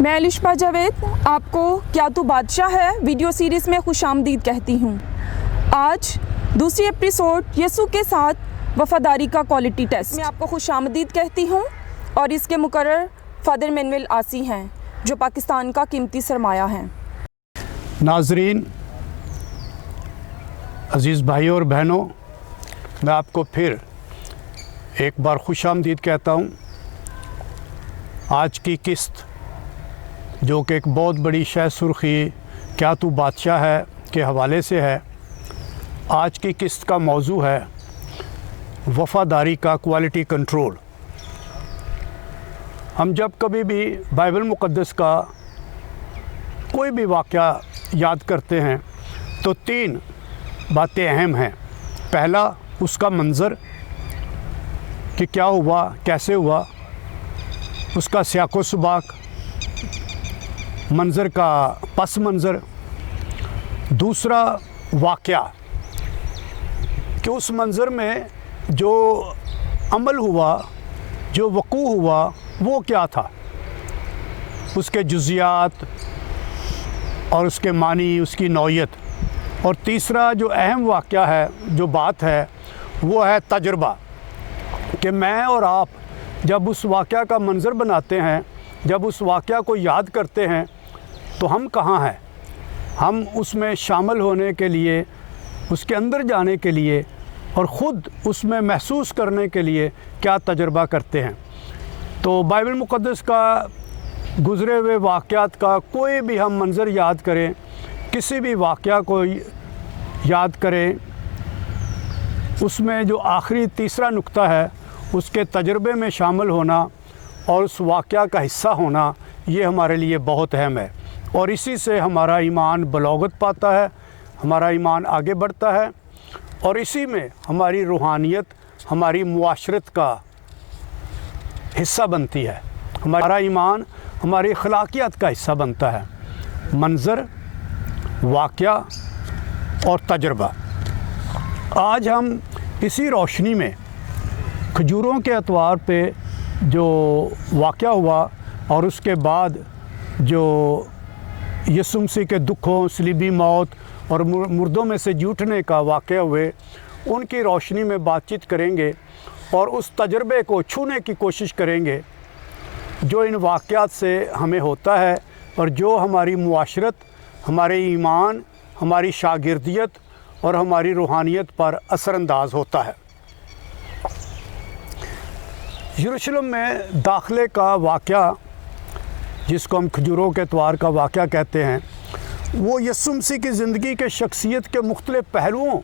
मैं अलिशा जावेद आपको क्या तू बादशाह है वीडियो सीरीज़ में खुशामदीद कहती हूँ। आज दूसरी एपिसोड यसु के साथ वफ़ादारी का क्वालिटी टेस्ट मैं आपको खुशामदीद कहती हूँ और इसके मुकर्रर फादर मैनुअल आसी हैं जो पाकिस्तान का कीमती सरमाया हैं। नाज़रीन, अज़ीज़ भाइयों और बहनों, मैं आपको फिर एक बार खुशामदीद कहता हूँ। आज की किस्त जो कि एक बहुत बड़ी शह सुर्खी क्या तू बादशाह है के हवाले से है। आज की किस्त का मौजू है वफ़ादारी का क्वालिटी कंट्रोल। हम जब कभी भी बाइबल मुक़द्दस का कोई भी वाक़या याद करते हैं तो तीन बातें अहम हैं। पहला, उसका मंज़र कि क्या हुआ, कैसे हुआ, उसका सियाक़ो सुबाक, मंज़र का पस मंज़र। दूसरा, वाक़या कि उस मंज़र में जो अमल हुआ, जो वक़ू हुआ, वो क्या था, उसके जुज़ियात और उसके मानी, उसकी नौइयत। और तीसरा जो अहम वाक़या है, जो बात है, वो है तजुर्बा कि मैं और आप जब उस वाक़या का मंज़र बनाते हैं, जब उस वाक़या को याद करते हैं तो हम कहाँ हैं। हम उसमें शामिल होने के लिए, उसके अंदर जाने के लिए और ख़ुद उसमें महसूस करने के लिए क्या तजुर्बा करते हैं। तो बाइबल मुक़द्दस का गुज़रे हुए वाक़यात का कोई भी हम मंज़र याद करें, किसी भी वाक़या को याद करें, उसमें जो आखिरी तीसरा नुक्ता है उसके तजुर्बे में शामिल होना और उस वाक़या का हिस्सा होना, ये हमारे लिए बहुत अहम है। और इसी से हमारा ईमान बलौगत पाता है, हमारा ईमान आगे बढ़ता है और इसी में हमारी रूहानियत, हमारी मुआशरत का हिस्सा बनती है। हमारा ईमान हमारी अखलाकियात का हिस्सा बनता है। मंज़र, वाक़या और तजुर्बा। आज हम इसी रोशनी में खजूरों के एतवार पे जो वाक़या हुआ और उसके बाद जो यसु मसीह के दुखों, सलीबी मौत और मुर्दों में से जी उठने का वाक़या हुए, उनकी रोशनी में बातचीत करेंगे और उस तजुर्बे को छूने की कोशिश करेंगे जो इन वाक़यात से हमें होता है और जो हमारी मुआशरत, हमारे ईमान, हमारी शागिर्दियत और हमारी रूहानियत पर असरअंदाज होता है। यरूशलेम में दाखिले का वाक़या, जिसको हम खजूरों के एतवार का वाक़या कहते हैं, वो यसु मसीह की ज़िंदगी के शख्सियत के मुख्तलिफ़ पहलुओं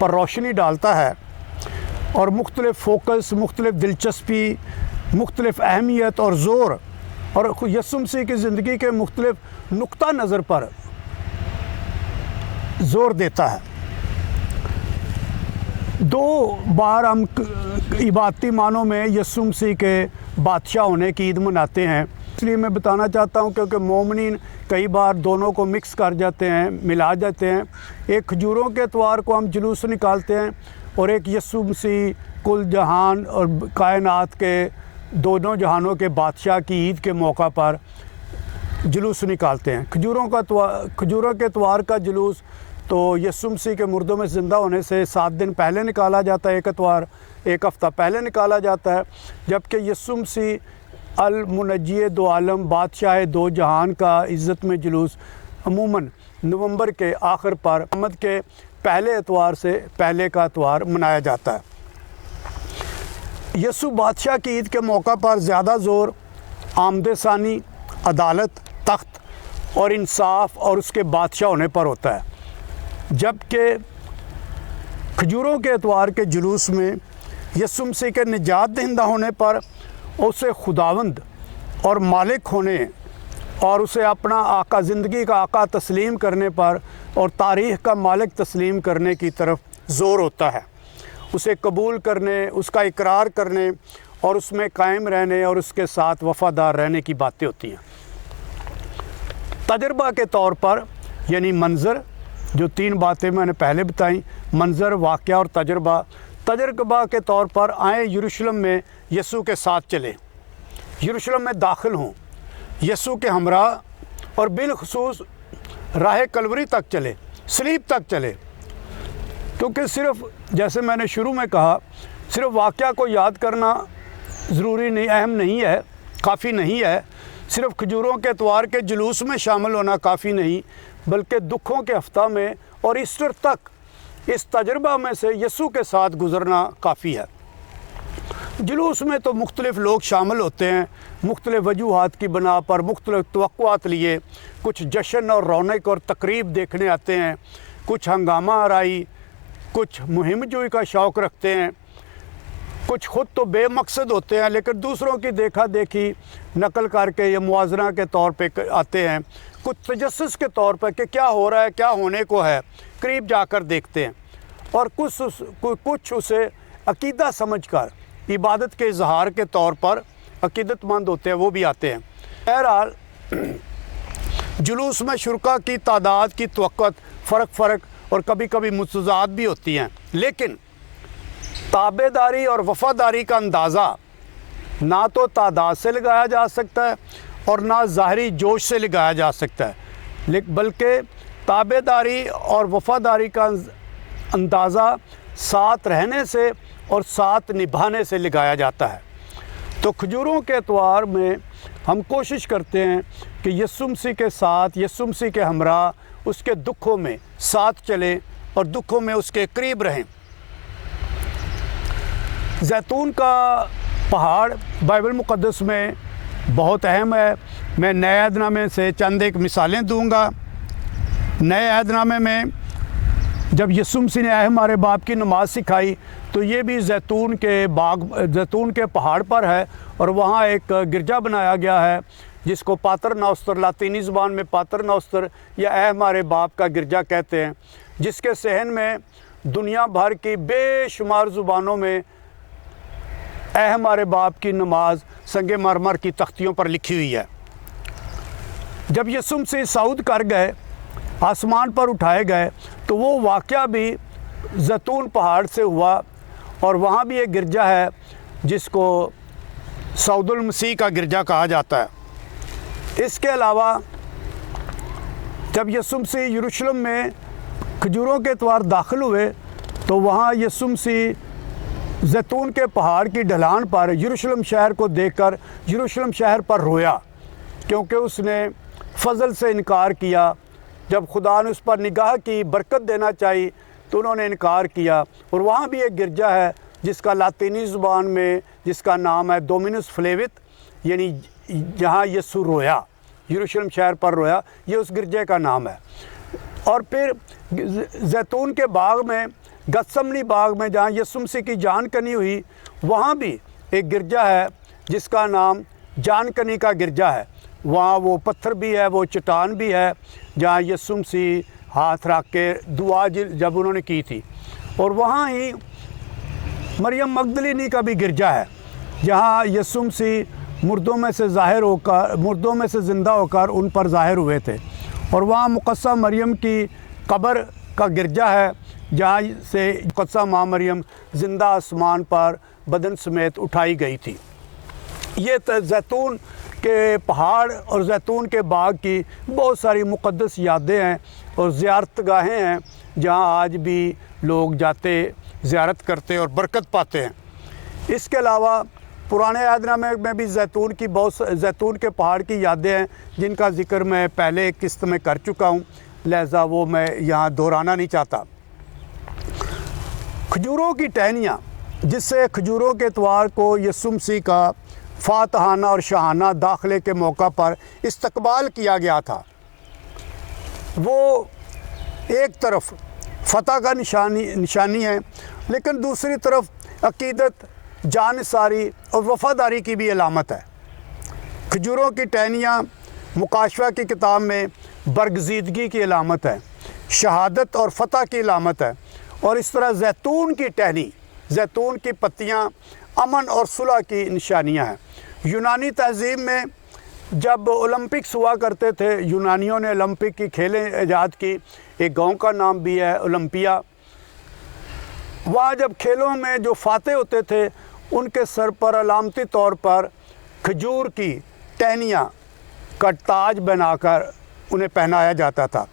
पर रोशनी डालता है और मुख्तलिफ़ फ़ोकस, मुख्तलिफ़ दिलचस्पी, मुख्तलिफ़ अहमियत और ज़ोर और यसु मसीह की ज़िंदगी के मुख्तलिफ़ नुक्ता नज़र पर ज़ोर देता है। दो बार हम इबादती मानों में यसु मसीह के बादशाह होने की ईद मनाते हैं। इसलिए मैं बताना चाहता हूं क्योंकि मोमिनीन कई बार दोनों को मिक्स कर जाते हैं, मिला जाते हैं। एक खजूरों के एतवार को हम जुलूस निकालते हैं और एक यसु मसीह कुल जहान और कायनात के दोनों जहानों के बादशाह की ईद के मौका पर जुलूस निकालते हैं। खजूरों के एतवार का जुलूस तो यसु मसीह के मुर्दों में ज़िंदा होने से 7 दिन पहले निकाला जाता है, एक एतवार 1 हफ़्ता पहले निकाला जाता है। जबकि यसु मसीह अल मुनज्जी दो आलम, बादशाह दो जहान का इज़्ज़त में जुलूस अमूमन नवंबर के आखिर पर अहमद के पहले एतवार से पहले का एतवार मनाया जाता है। यसु बादशाह की ईद के मौका पर ज़्यादा ज़ोर आमद सानी, अदालत, तख्त और इंसाफ और उसके बादशाह होने पर होता है। जबकि खजूरों के एतवार के जुलूस में यसु मसीह के निजात दहिंदा होने पर, उसे खुदावंद और मालिक होने और उसे अपना आका, ज़िंदगी का आका तस्लीम करने पर और तारीख़ का मालिक तस्लीम करने की तरफ ज़ोर होता है। उसे कबूल करने, उसका इकरार करने और उसमें कायम रहने और उसके साथ वफ़ादार रहने की बातें होती हैं। तजुर्बा के तौर पर यानी मंज़र, जो 3 बातें मैंने पहले बताई, मंज़र, वाक़या और तजुर्बा के तौर पर आए यरूशलेम में यसु के साथ चले, यरूशलेम में दाखिल हों, यसू के हमराह और बिलखसूस राह कलवरी तक चले, सलीब तक चले। क्योंकि सिर्फ जैसे मैंने शुरू में कहा, सिर्फ वाक़या को याद करना ज़रूरी नहीं, अहम नहीं है, काफ़ी नहीं है। सिर्फ खजूरों के इतवार के जुलूस में शामिल होना काफ़ी नहीं, बल्कि दुखों के हफ्ता में और ईस्टर तक इस तजर्बा में से यसू के साथ गुज़रना काफ़ी है। जुलूस में तो मुख्तलिफ़ लोग शामिल होते हैं, मुख्तलिफ़ वजूहात की बना पर मुख्तलिफ़ तवक्कुआत लिए। कुछ जश्न और रौनक और तकरीब देखने आते हैं, कुछ हंगामा आराई, कुछ मुहिम जोई का शौक़ रखते हैं, कुछ ख़ुद तो बेमकसद होते हैं लेकिन दूसरों की देखा देखी नकल करके या मुआवजना के तौर पे आते हैं, कुछ तजस्सुस के तौर पर कि क्या हो रहा है, क्या होने को है, करीब जाकर देखते हैं, और कुछ उसे अकीदा समझकर इबादत के इजहार के तौर पर अकीदतमंद होते हैं, वो भी आते हैं। बहरहाल जुलूस में शुरका की तादाद की तवक्कुत फ़र्क और कभी कभी मुतज़ाद भी होती हैं, लेकिन ताबेदारी और वफ़ादारी का अंदाज़ा ना तो तादाद से लगाया जा सकता है और ना ज़ाहरी जोश से लगाया जा सकता है, बल्कि ताबेदारी और वफ़ादारी का अंदाज़ा साथ रहने से और साथ निभाने से लगाया जाता है। तो खजूरों के एतवार में हम कोशिश करते हैं कि यसू मसीह के साथ, यसू मसीह के हमराह उसके दुखों में साथ चलें और दुखों में उसके करीब रहें। जैतून का पहाड़ बाइबल मुक़द्दस में बहुत अहम है। मैं नए अहदनामे से चंद एक मिसालें दूंगा। नए अहदनामे में जब यसू मसीह ने हमारे बाप की नमाज़ सिखाई तो ये भी जैतून के पहाड़ पर है, और वहाँ एक गिरजा बनाया गया है जिसको पातर नौस्तर, लातीनी ज़बान में पातर नौस्तर या हमारे बाप का गिरजा कहते हैं, जिसके सहन में दुनिया भर की बेशुमार ज़ुबानों में हमारे बाप की नमाज संगे मरमर की तख्तियों पर लिखी हुई है। जब यसू मसीह सऊद कर गए, आसमान पर उठाए गए, तो वो वाक़या भी जैतून पहाड़ से हुआ, और वहाँ भी एक गिरजा है जिसको सऊदुल मसीह का गिरजा कहा जाता है। इसके अलावा जब यसू मसीह यरूशलेम में खजूरों के एतवार दाखिल हुए तो वहाँ यसू मसीह जैतून के पहाड़ की ढलान पर यरूशलेम शहर को देखकर यरूशलेम शहर पर रोया, क्योंकि उसने फजल से इनकार किया। जब खुदा ने उस पर निगाह की, बरकत देना चाहिए, तो उन्होंने इनकार किया। और वहाँ भी एक गिरजा है जिसका लातीनी ज़ुबान में जिसका नाम है डोमिनस फ्लेवित, यानी जहाँ यसू रोया, यरूशलेम शहर पर रोया, ये उस गिरजे का नाम है। और फिर जैतून के बाग में, गत्समनी बाग में जहाँ यसू मसीह की जान कनी हुई, वहाँ भी एक गिरजा है जिसका नाम जान कनी का गिरजा है। वहाँ वो पत्थर भी है, वो चट्टान भी है जहाँ यसू मसीह हाथ रख के दुआ जब उन्होंने की थी। और वहाँ ही मरियम मगदलिनी का भी गिरजा है जहाँ यसू मसीह मुर्दों में से ज़िंदा होकर उन पर ज़ाहिर हुए थे। और वहाँ मुक़द्दसा मरियम की कब्र का गिरजा है जहाँ से मुक़द्दसा माँ मरियम ज़िंदा आसमान पर बदन समेत उठाई गई थी। ये जैतून के पहाड़ और जैतून के बाग की बहुत सारी मुक़द्दस यादें हैं और ज़ियारतगाहें हैं जहाँ आज भी लोग जाते, ज़ियारत करते और बरकत पाते हैं। इसके अलावा पुराने अहदनामे में भी जैतून के पहाड़ की यादें हैं जिनका ज़िक्र मैं पहले एक किस्त में कर चुका हूँ, लिहाजा वो मैं यहाँ दोहराना नहीं चाहता। खजूरों की टहनियाँ, जिससे खजूरों के एतवार को यसू मसीह का फातहाना और शाहाना दाखिले के मौका पर इस्तकबाल किया गया था, वो एक तरफ फ़तह का निशानी है, लेकिन दूसरी तरफ अकीदत, जानसारी और वफ़ादारी की भी अलामत है। खजूरों की टहनियाँ मुकाशवा की किताब में बरगज़ीदगी की अलामत है, शहादत और फ़तह की अलामत है। और इस तरह जैतून की टहनी, जैतून की पत्तियाँ अमन और सुलह की निशानियाँ हैं। यूनानी तहज़ीब में जब ओलंपिक्स हुआ करते थे, यूनानियों ने ओलंपिक की खेलें ईजाद की, एक गांव का नाम भी है ओलंपिया। वहाँ जब खेलों में जो फाते होते थे उनके सर पर अलामती तौर पर खजूर की टहनियाँ का ताज बनाकर उन्हें पहनाया जाता था।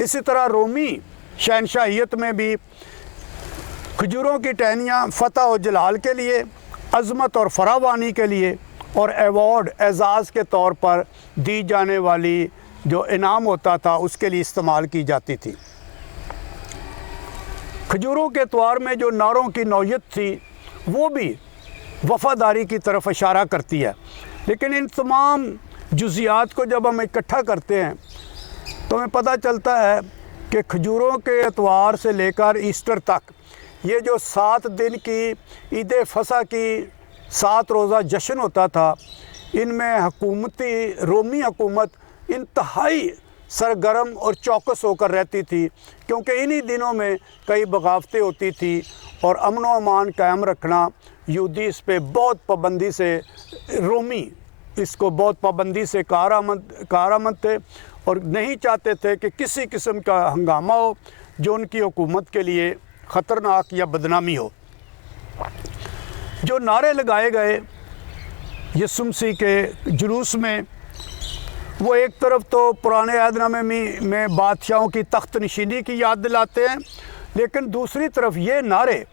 इसी तरह रोमी शहनशाहियत में भी खजूरों की टहनियाँ फ़तह और जलाल के लिए, अज़मत और फरावानी के लिए और एवॉर्ड एजाज़ के तौर पर दी जाने वाली जो इनाम होता था उसके लिए इस्तेमाल की जाती थी। खजूरों के एतवार में जो नारों की नौयत थी वो भी वफ़ादारी की तरफ इशारा करती है। लेकिन इन तमाम जुज़ियात को जब हम इकट्ठा करते हैं तो हमें पता चलता है कि खजूरों के एतवार से लेकर ईस्टर तक ये जो 7 दिन की ईद फसह की 7 रोज़ा जश्न होता था, इनमें रोमी हुकूमत इंतहाई सरगर्म और चौकस होकर रहती थी, क्योंकि इन्हीं दिनों में कई बगावतें होती थी और अमन व अमान कायम रखना यहूदी इस पे बहुत पाबंदी से, रोमी इसको बहुत पाबंदी से कारआमद थे और नहीं चाहते थे कि किसी किस्म का हंगामा हो जो उनकी हुकूमत के लिए ख़तरनाक या बदनामी हो। जो नारे लगाए गए यीशु मसीह के जुलूस में, वो एक तरफ तो पुराने अहदनामे में बादशाहों की तख्त नशीनी की याद दिलाते हैं, लेकिन दूसरी तरफ ये नारे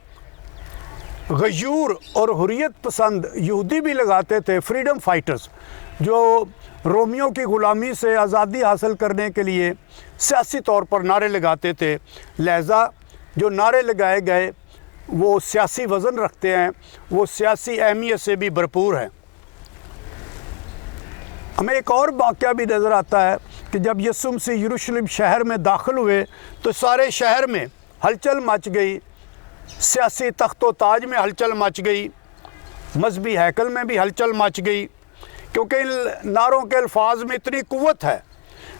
गयूर और हुर्रियत पसंद यहूदी भी लगाते थे, फ्रीडम फाइटर्स, जो रोमियों की ग़ुलामी से आज़ादी हासिल करने के लिए सियासी तौर पर नारे लगाते थे। लिहाजा जो नारे लगाए गए वो सियासी वज़न रखते हैं, वो सियासी अहमियत से भी भरपूर हैं। हमें एक और वाक़या भी नज़र आता है कि जब यीशु मसीह यरूशलेम शहर में दाखिल हुए तो सारे शहर में हलचल मच गई, सियासी तख्तो ताज में हलचल मच गई, मजहबी हैकल में भी हलचल मच गई, क्योंकि इन नारों के अल्फाज में इतनी कुव्वत है।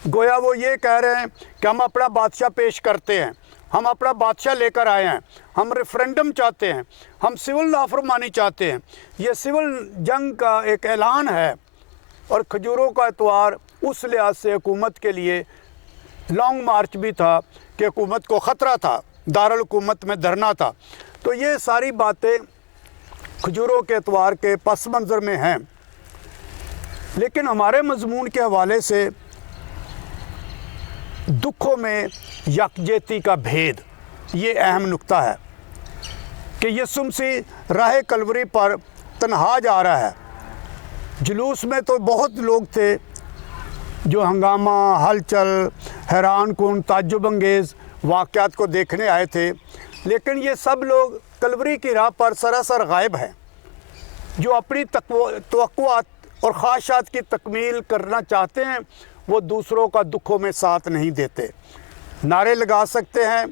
गोया वो ये कह रहे हैं कि हम अपना बादशाह पेश करते हैं, हम अपना बादशाह लेकर आए हैं, हम रेफरेंडम चाहते हैं, हम सिविल नाफरमानी चाहते हैं। ये सिविल जंग का एक ऐलान है और खजूरों का एतवार उस लिहाज से हुकूमत के लिए लॉन्ग मार्च भी था कि हुकूमत को ख़तरा था, दारुल हुकूमत में धरना था। तो ये सारी बातें खजूरों के एतवार के पस मंज़र में हैं। लेकिन हमारे मज़मून के हवाले से दुखों में यकजहती का भेद, ये अहम नुक्ता है कि यीशु मसीह राह कलवरी पर तन्हा जा रहा है। जुलूस में तो बहुत लोग थे जो हंगामा, हलचल, हैरान कुन, ताज्जुब अंगेज़ वाक़यात को देखने आए थे, लेकिन ये सब लोग कलवरी की राह पर सरासर गायब हैं। जो अपनी तवक्कुआत और ख्वाहिशात की तकमील करना चाहते हैं वो दूसरों का दुखों में साथ नहीं देते। नारे लगा सकते हैं,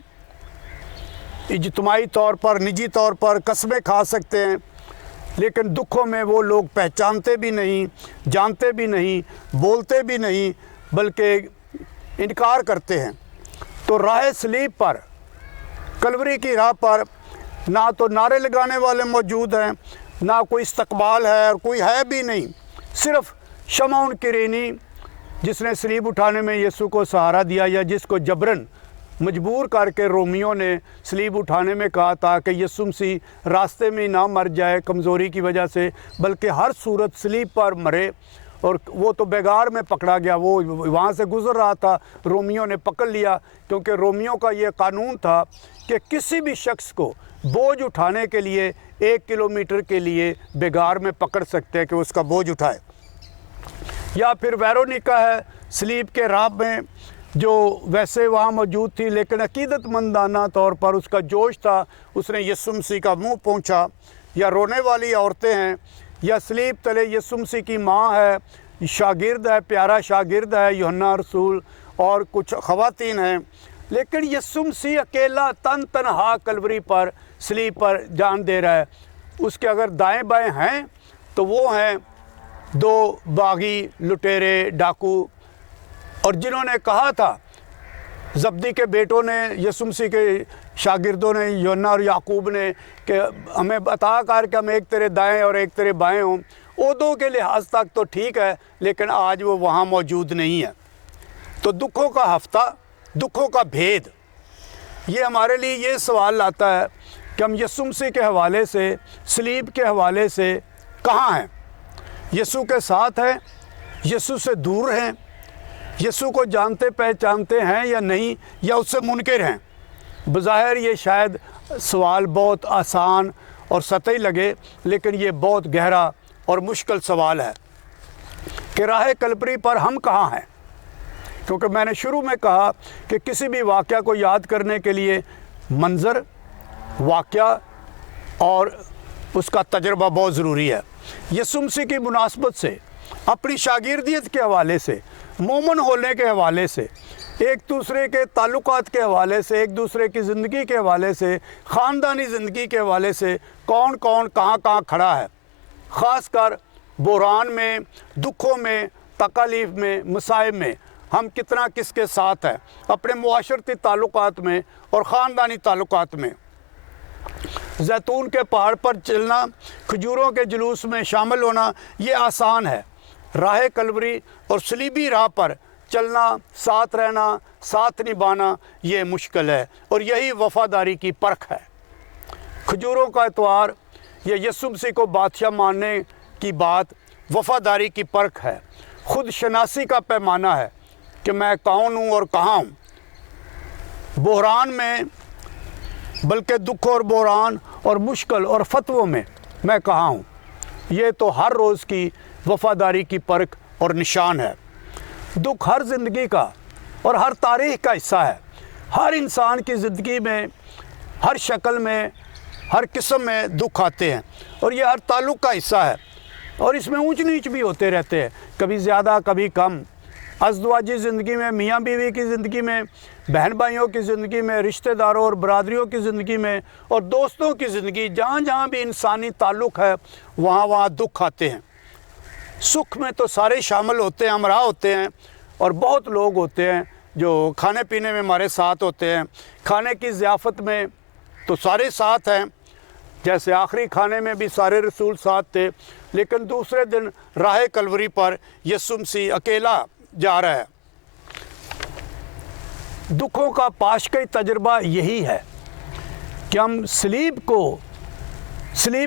इज्तिमाई तौर पर, निजी तौर पर कस्में खा सकते हैं, लेकिन दुखों में वो लोग पहचानते भी नहीं, जानते भी नहीं, बोलते भी नहीं, बल्कि इनकार करते हैं। तो राह सलीब पर, कलवरी की राह पर ना तो नारे लगाने वाले मौजूद हैं, ना कोई इस्तकबाल है और कोई है भी नहीं। सिर्फ शमौन किरीनी, जिसने सलीब उठाने में यीशु को सहारा दिया या जिसको जबरन मजबूर करके रोमियों ने सलीब उठाने में कहा था कि यीशु मसीह रास्ते में ना मर जाए कमज़ोरी की वजह से, बल्कि हर सूरत सलीब पर मरे, और वो तो बेगार में पकड़ा गया, वो वहाँ से गुज़र रहा था, रोमियों ने पकड़ लिया, क्योंकि रोमियों का ये कानून था कि किसी भी शख्स को बोझ उठाने के लिए 1 किलोमीटर के लिए बेगार में पकड़ सकते हैं कि उसका बोझ उठाए। या फिर वेरोनिका है सलीब के राह में, जो वैसे वहाँ मौजूद थी, लेकिन अकीदतमंदाना तौर पर उसका जोश था, उसने यीशु मसीह का मुँह पोंछा। या रोने वाली औरतें हैं, या सलीब तले यीशु मसीह की माँ है, शागिर्द है, प्यारा शागिर्द है यूहन्ना रसूल, और कुछ ख़वातीन हैं। लेकिन यीशु मसीह अकेला तन्हा कलवरी पर सलीब पर जान दे रहा है। उसके अगर दाएं बाएं हैं तो वो हैं 2 बागी, लुटेरे, डाकू, और जिन्होंने कहा था, जब्दी के बेटों ने, यीशु मसीह के शागिर्दों ने, यूहन्ना और याकूब ने, कि हमें बता कर कि हम एक तेरे दाएं और एक तेरे बाएं हों। ओहदों के लिहाज तक तो ठीक है, लेकिन आज वो वहाँ मौजूद नहीं है। तो दुखों का हफ्ता, दुखों का भेद, ये हमारे लिए ये सवाल लाता है कि हम यीशु मसीह के हवाले से, सलीब के हवाले से कहाँ हैं? यीशु के साथ हैं यीशु से दूर हैं, यीशु को जानते पहचानते हैं या नहीं, या उससे मुनकिर हैं। बज़ाहिर ये शायद सवाल बहुत आसान और सतही लगे, लेकिन ये बहुत गहरा और मुश्किल सवाल है कि राह कलवरी पर हम कहाँ हैं। क्योंकि मैंने शुरू में कहा कि किसी भी वाक़या को याद करने के लिए मंज़र, वाक़या और उसका तजर्बा बहुत ज़रूरी है। यीशु मसीह की मुनासबत से, अपनी शागिर्दियत के हवाले से, मोमन होने के हवाले से, एक दूसरे के ताल्लुकात के हवाले से, एक दूसरे की ज़िंदगी के हवाले से, ख़ानदानी ज़िंदगी के हवाले से कौन कौन कहाँ कहाँ खड़ा है, ख़ास कर बुहरान में, दुखों में, तकालीफ में, मसाइब में हम कितना किसके साथ हैं, अपने मुआशरती ताल्लुकात में और ख़ानदानी ताल्लुकात में। जैतून के पहाड़ पर चलना, खजूरों के जुलूस में शामिल होना ये आसान है। राह कलवरी और सलीबी राह पर चलना, साथ रहना, साथ निभाना ये मुश्किल है, और यही वफ़ादारी की परख है। खजूरों का इतवार, ये यीशु मसीह को बादशाह मानने की बात वफ़ादारी की परख है, खुद शनासी का पैमाना है कि मैं कौन हूँ और कहाँ हूँ। बुहरान में, बल्कि दुख और बुहरान और मुश्किल और फतवों में मैं कहाँ हूँ, ये तो हर रोज़ की वफ़ादारी की परख और निशान है। दुख हर ज़िंदगी का और हर तारीख़ का हिस्सा है। हर इंसान की ज़िंदगी में, हर शक्ल में, हर किस्म में दुख आते हैं, और ये हर ताल्लुक़ का हिस्सा है, और इसमें ऊंच नीच भी होते रहते हैं, कभी ज़्यादा कभी कम। अज़दवाजी ज़िंदगी में, मियाँ बीवी की ज़िंदगी में, बहन भाइयों की ज़िंदगी में, रिश्तेदारों और बरादरियों की ज़िंदगी में, और दोस्तों की ज़िंदगी, जहाँ जहाँ भी इंसानी ताल्लुक़ है वहाँ वहाँ दुख आते हैं। सुख में तो सारे शामिल होते हैं, हमरा होते हैं, और बहुत लोग होते हैं जो खाने पीने में हमारे साथ होते हैं। खाने की ज़ियाफ़त में तो सारे साथ हैं, जैसे आखिरी खाने में भी सारे रसूल साथ थे, लेकिन दूसरे दिन राह कलवरी पर यीशु मसीह अकेला जा रहा है। दुखों का पाशकई तजर्बा यही है कि हम सलीब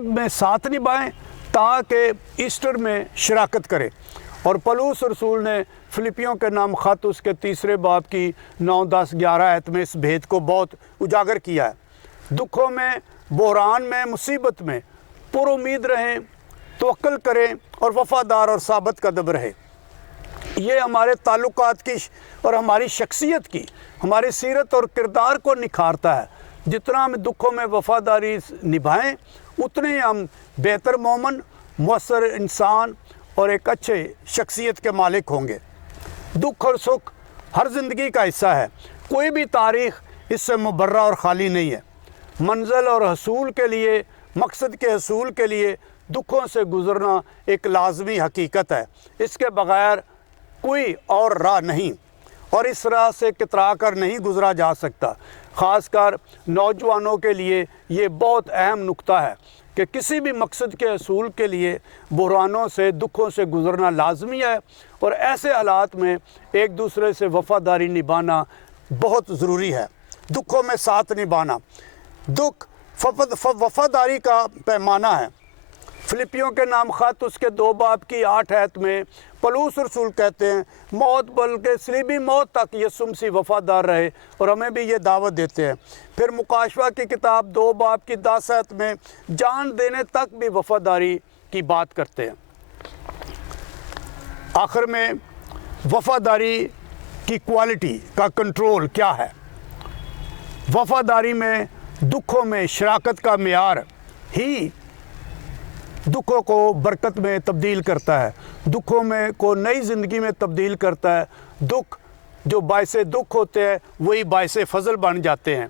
में साथ निभाएं ताकि ईस्टर में शिराकत करें। और पौलुस रसूल ने फिलिपियों के नाम ख़त उसके 3 बाब की 9, 10, 11 आयत में इस भेद को बहुत उजागर किया है। दुखों में, बुहरान में, मुसीबत में पुरुमीद रहें, तवक्कुल करें और वफ़ादार और साबित कदम रहें। ये हमारे ताल्लुकात की और हमारी शख्सियत की, हमारी सीरत और किरदार को निखारता है। जितना हम दुखों में वफ़ादारी निभाएं, उतने हम बेहतर मोमन, मुअस्सर इंसान और एक अच्छे शख्सियत के मालिक होंगे। दुख और सुख हर ज़िंदगी का हिस्सा है, कोई भी तारीख़ इससे मुबर्रा और ख़ाली नहीं है। मंजिल और हसूल के लिए, मकसद के हसूल के लिए दुखों से गुज़रना एक लाजमी हकीकत है। इसके बग़ैर कोई और राह नहीं, और इस राह से कतरा कर नहीं गुज़रा जा सकता। ख़ासकर नौजवानों के लिए ये बहुत अहम नुक्ता है कि किसी भी मकसद के हसूल के लिए बुहरानों से, दुखों से गुज़रना लाजमी है, और ऐसे हालात में एक दूसरे से वफ़ादारी निभाना बहुत ज़रूरी है। दुखों में साथ निभाना, दुख वफ़ादारी का पैमाना है। फिलिपियों के नाम ख़त उसके 2 बाब की 8 आयत में पौलुस रसूल कहते हैं, मौत बल्कि सलीबी मौत तक यीशु मसीह वफ़ादार रहे, और हमें भी ये दावत देते हैं। फिर मुकाशवा की किताब 2 बाब की 10 आयत में जान देने तक भी वफ़ादारी की बात करते हैं। आखिर में वफ़ादारी की क्वालिटी का कंट्रोल क्या है? वफ़ादारी में, दुखों में शराकत का मेयार ही दुखों को बरकत में तब्दील करता है, दुखों में को नई ज़िंदगी में तब्दील करता है। दुख जो बायसे दुख होते हैं वही बायसे फजल बन जाते हैं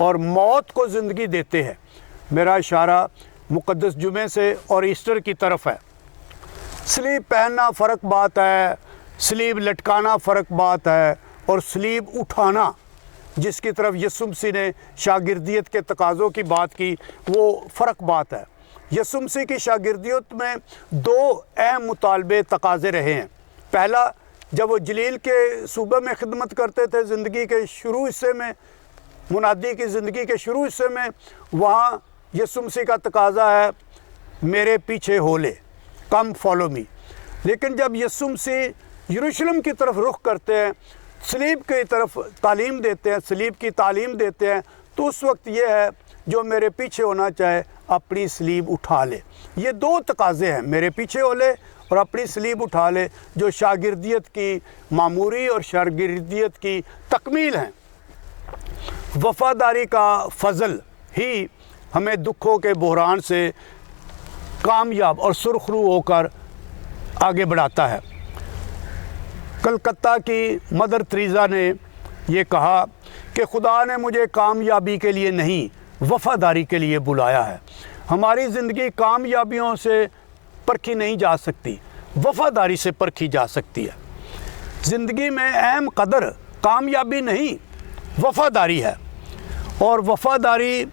और मौत को ज़िंदगी देते हैं। मेरा इशारा मुक़द्दस जुमे से और ईस्टर की तरफ है। सलीब पहनना फ़र्क बात है, सलीब लटकाना फ़र्क बात है, और सलीब उठाना जिसकी तरफ यीशु मसीह ने शागिर्दियत के तकाज़ों की बात की वो फ़र्क बात है। यीशु मसीह की शागिर्दियत में 2 अहम मुतालबे तकाज़े रहे हैं। पहला, जब वो जलील के सूबे में खिदमत करते थे, ज़िंदगी के शुरू हिस्से में, मुनादी की ज़िंदगी के शुरू हिस्से में, वहाँ यीशु मसीह का तकाज़ा है, मेरे पीछे हो ले, कम फॉलो मी। لیکن جب یسوع مسیح یروشلم کی طرف رخ کرتے ہیں، صلیب کی طرف تعلیم دیتے ہیں، صلیب کی تعلیم دیتے ہیں، تو اس وقت یہ ہے جو میرے پیچھے ہونا چاہے اپنی صلیب اٹھا لے۔ یہ دو تقاضے ہیں، میرے پیچھے ہو لے اور اپنی صلیب اٹھا لے، جو شاگردیت کی معموری اور شاگردیت کی تکمیل ہیں۔ وفاداری کا فضل ہی ہمیں دکھوں کے بحران سے کامیاب اور سرخرو ہو کر آگے بڑھاتا ہے۔ کلکتہ کی مدر تریزا نے یہ کہا کہ خدا نے مجھے کامیابی کے لیے نہیں، وفاداری کے لیے بلایا ہے۔ ہماری زندگی کامیابیوں سے پرکھی نہیں جا سکتی، وفاداری سے پرکھی جا سکتی ہے۔ زندگی میں اہم قدر کامیابی نہیں، وفاداری ہے، اور وفاداری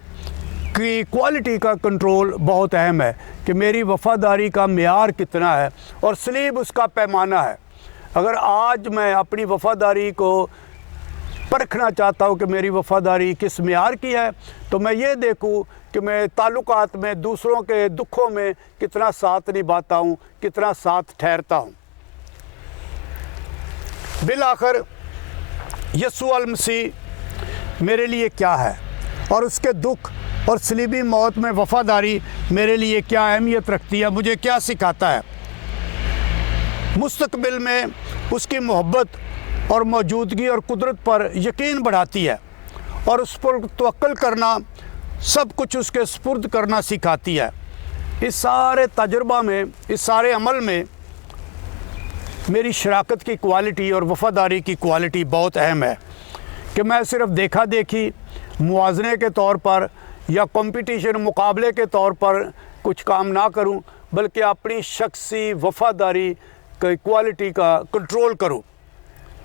کی کوالٹی کا کنٹرول بہت اہم ہے کہ میری وفاداری کا معیار کتنا ہے، اور صلیب اس کا پیمانہ ہے۔ اگر آج میں اپنی وفاداری کو پرکھنا چاہتا ہوں کہ میری وفاداری کس معیار کی ہے، تو میں یہ دیکھوں کہ میں تعلقات میں دوسروں کے دکھوں میں کتنا ساتھ نبھاتا ہوں، کتنا ساتھ ٹھہرتا ہوں۔ بالآخر یسوع المسیح میرے لیے کیا ہے، اور اس کے دکھ اور صلیبی موت میں وفاداری میرے لیے کیا اہمیت رکھتی ہے، مجھے کیا سکھاتا ہے۔ مستقبل میں اس کی محبت اور موجودگی اور قدرت پر یقین بڑھاتی ہے، اور اس پر توکل کرنا، سب کچھ اس کے سپرد کرنا سکھاتی ہے۔ اس سارے تجربہ میں، اس سارے عمل میں میری شراکت کی کوالٹی اور وفاداری کی کوالٹی بہت اہم ہے کہ میں صرف دیکھا دیکھی، موازنے کے طور پر یا کمپٹیشن مقابلے کے طور پر کچھ کام نہ کروں، بلکہ اپنی شخصی وفاداری کی کوالٹی کا کنٹرول کروں۔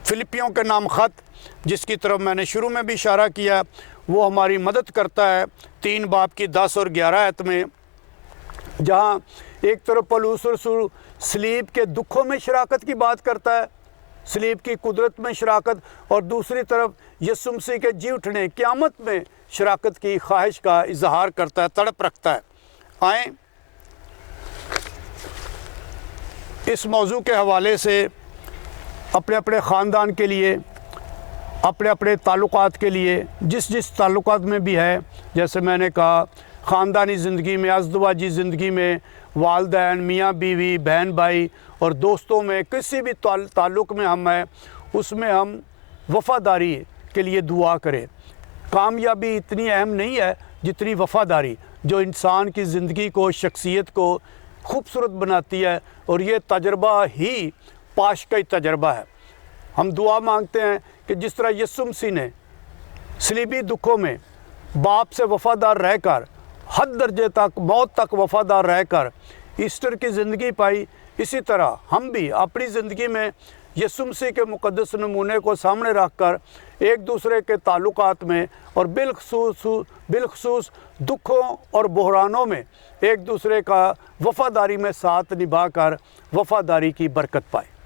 فلپیوں کے نام خط، جس کی طرف میں نے شروع میں بھی اشارہ کیا، وہ ہماری مدد کرتا ہے 3 باب کی 10 اور 11 آیت میں، جہاں ایک طرف پولس رسول صلیب کے دکھوں میں شراکت کی بات کرتا ہے، صلیب کی قدرت میں شراکت، اور دوسری طرف یسوع مسیح کے جی اٹھنے، قیامت میں شراکت کی خواہش کا اظہار کرتا ہے، تڑپ رکھتا ہے۔ آئیں اس موضوع کے حوالے سے اپنے اپنے خاندان کے لیے، اپنے اپنے تعلقات کے لیے، جس تعلقات میں بھی ہے، جیسے میں نے کہا خاندانی زندگی میں، ازدواجی زندگی میں، والدین، میاں بیوی، بہن بھائی اور دوستوں میں، کسی بھی تعلق میں ہم ہیں، اس میں ہم وفاداری کے لیے دعا کریں۔ کامیابی اتنی اہم نہیں ہے جتنی وفاداری، جو انسان کی زندگی کو، شخصیت کو خوبصورت بناتی ہے، اور یہ تجربہ ہی پاش کا تجربہ ہے۔ ہم دعا مانگتے ہیں کہ جس طرح یسوع مسیح نے صلیبی دکھوں میں باپ سے وفادار رہ کر، حد درجے تک، موت تک وفادار رہ کر ایسٹر کی زندگی پائی، اسی طرح ہم بھی اپنی زندگی میں یسوع مسیح کے مقدس نمونے کو سامنے رکھ کر ایک دوسرے کے تعلقات میں، اور بالخصوص دکھوں اور بحرانوں میں ایک دوسرے کا وفاداری میں ساتھ نبھا کر وفاداری کی برکت پائے۔